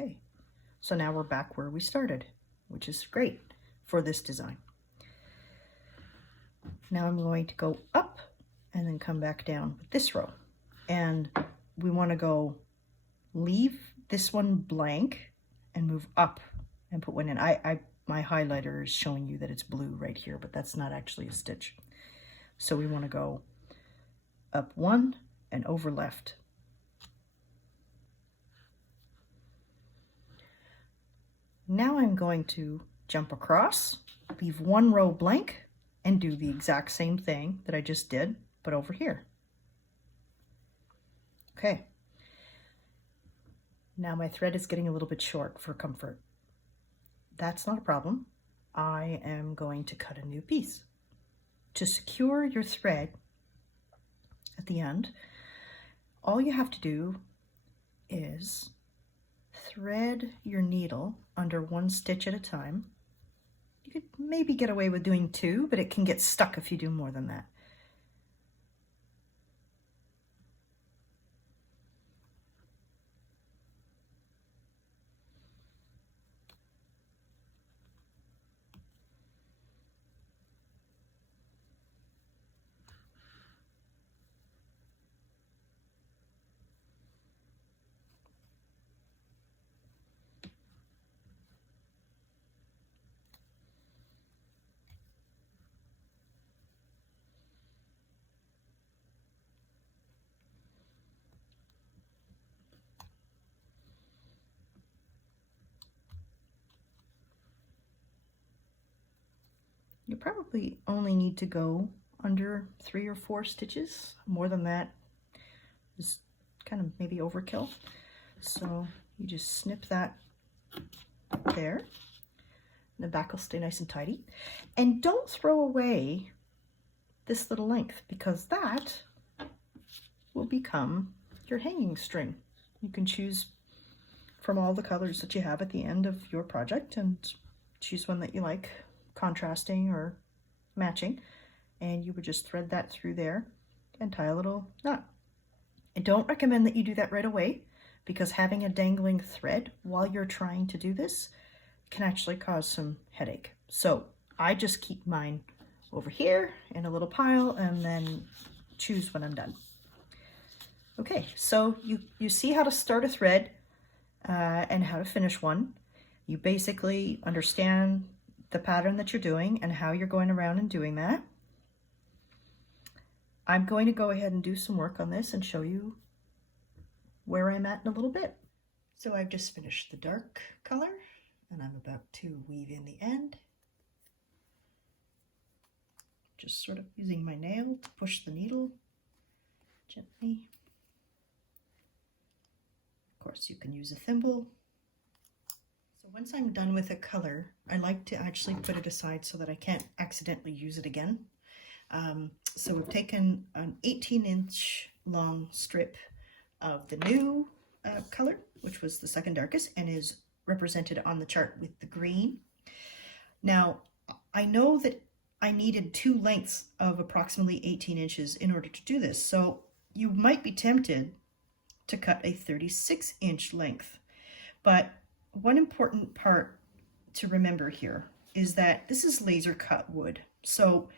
Okay, so now we're back where we started, which is great for this design. Now I'm going to go up and then come back down with this row. And we want to go leave this one blank and move up and put one in. My highlighter is showing you that it's blue right here, but that's not actually a stitch. So we want to go up one and over left. Now I'm going to jump across, leave one row blank, and do the exact same thing that I just did, but over here. Okay. Now my thread is getting a little bit short for comfort. That's not a problem. I am going to cut a new piece. To secure your thread at the end, all you have to do is thread your needle under one stitch at a time. You could maybe get away with doing two, but it can get stuck if you do more than that. You probably only need to go under 3 or 4 stitches. More than that is kind of maybe overkill. So you just snip that there. The back will stay nice and tidy. And don't throw away this little length, because that will become your hanging string. You can choose from all the colors that you have at the end of your project and choose one that you like, contrasting or matching, and you would just thread that through there and tie a little knot. I don't recommend that you do that right away, because having a dangling thread while you're trying to do this can actually cause some headache. So I just keep mine over here in a little pile and then choose when I'm done. Okay, so you see how to start a thread and how to finish one. You basically understand the pattern that you're doing and how you're going around and doing that. I'm going to go ahead and do some work on this and show you where I'm at in a little bit. So I've just finished the dark color and I'm about to weave in the end. Just sort of using my nail to push the needle gently. Of course, you can use a thimble. So once I'm done with a color, I like to actually put it aside so that I can't accidentally use it again. So we've taken an 18-inch long strip of the new color, which was the second darkest, and is represented on the chart with the green. Now, I know that I needed 2 lengths of approximately 18 inches in order to do this, so you might be tempted to cut a 36-inch length. But one important part to remember here is that this is laser cut wood. So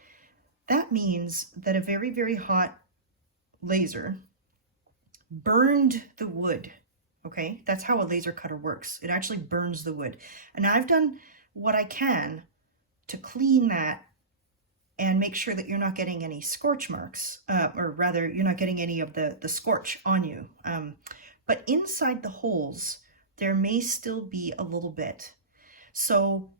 that means that a very, very hot laser burned the wood. Okay, that's how a laser cutter works. It actually burns the wood. And I've done what I can to clean that and make sure that you're not getting any scorch marks, or rather you're not getting any of the scorch on you. But inside the holes, there may still be a little bit. So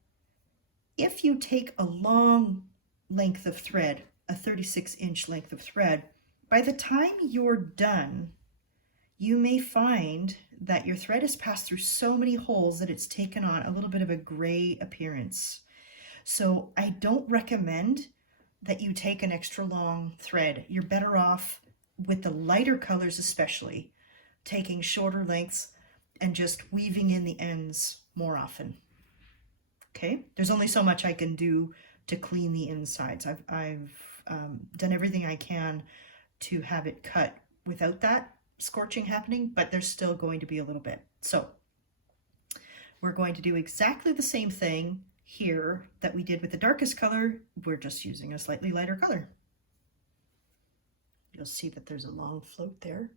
if you take a long length of thread, a 36-inch length of thread, by the time you're done, you may find that your thread has passed through so many holes that it's taken on a little bit of a gray appearance. So I don't recommend that you take an extra long thread. You're better off with the lighter colors, especially taking shorter lengths and just weaving in the ends more often. Okay, there's only so much I can do to clean the insides. I've done everything I can to have it cut without that scorching happening, but there's still going to be a little bit. So We're going to do exactly the same thing here that we did with the darkest color. We're just using a slightly lighter color. You'll see that there's a long float there,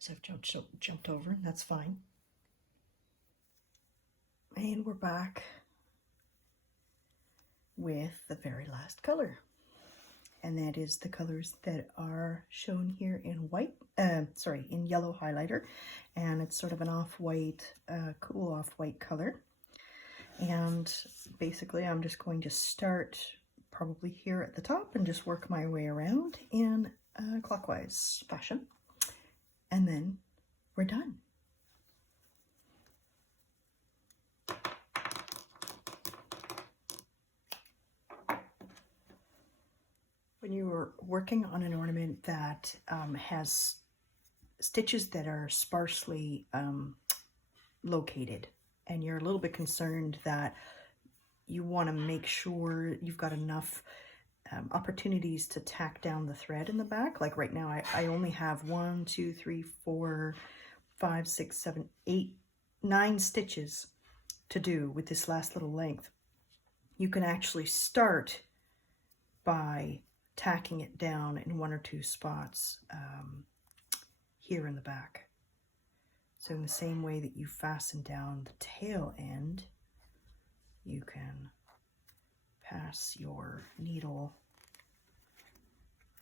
as I've jumped over, and that's fine. And we're back with the very last color, and that is the colors that are shown here in white, in yellow highlighter, and it's sort of an off-white, cool off-white color. And basically I'm just going to start probably here at the top and just work my way around in a clockwise fashion, and then we're done. When you're working on an ornament that has stitches that are sparsely located, and you're a little bit concerned that you want to make sure you've got enough opportunities to tack down the thread in the back. Like right now, I only have 1, 2, 3, 4, 5, 6, 7, 8, 9 stitches to do with this last little length. You can actually start by tacking it down in 1 or 2 spots here in the back. So in the same way that you fasten down the tail end, you can pass your needle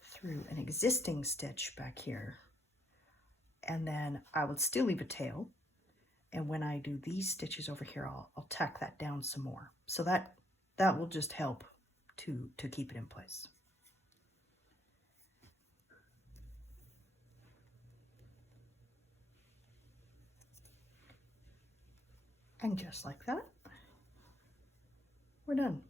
through an existing stitch back here, and then I would still leave a tail, and when I do these stitches over here, I'll tack that down some more. So that will just help to keep it in place. And just like that, we're done.